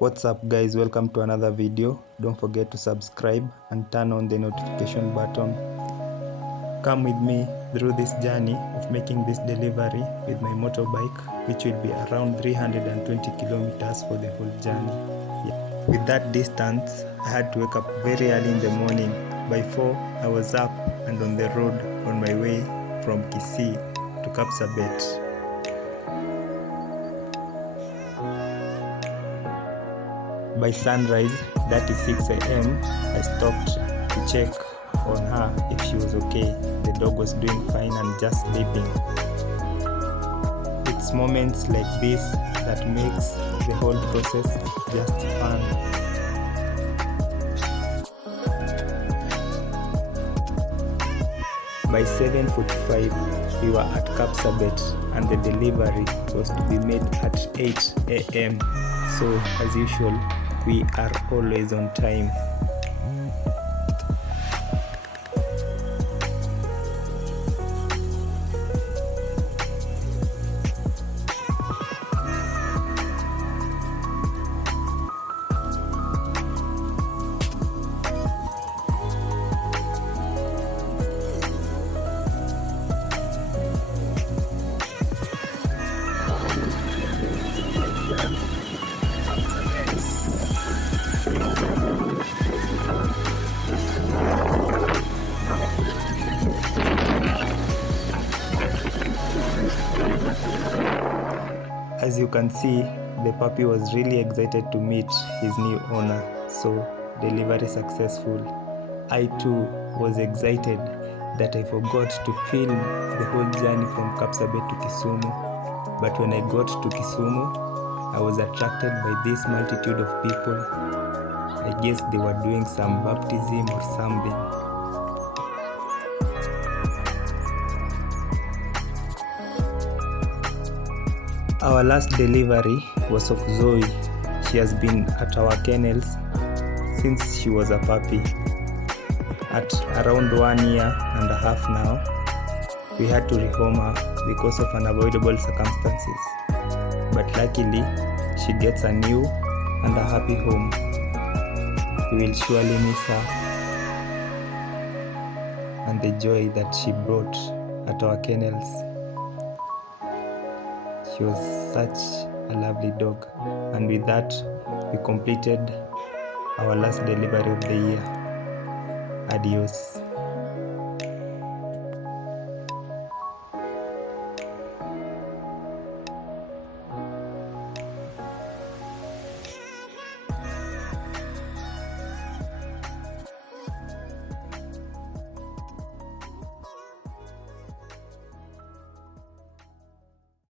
What's up guys, welcome to another video. Don't forget to subscribe and turn on the notification button. Come with me through this journey of making this delivery with my motorbike, which will be around 320 kilometers for the whole journey. Yeah. With that distance, I had to wake up very early in the morning. By 4, I was up and on the road on my way from Kisii to Kapsabet. By sunrise, that is 6 a.m., I stopped to check on her if she was okay. The dog was doing fine and just sleeping. It's moments like this that makes the whole process just fun. By 7:45, we were at Kapsabet and the delivery was to be made at 8 a.m. So, as usual, we are always on time. As you can see, the puppy was really excited to meet his new owner, so delivery successful. I too was excited that I forgot to film the whole journey from Kapsabet to Kisumu, but when I got to Kisumu, I was attracted by this multitude of people. I guess they were doing some baptism or something. Our last delivery was of Zoe. She has been at our kennels since she was a puppy. At around 1 year and a half now, we had to rehome her because of unavoidable circumstances. But luckily, she gets a new and a happy home. We will surely miss her and the joy that she brought at our kennels. She was such a lovely dog, and with that we completed our last delivery of the year. Adios.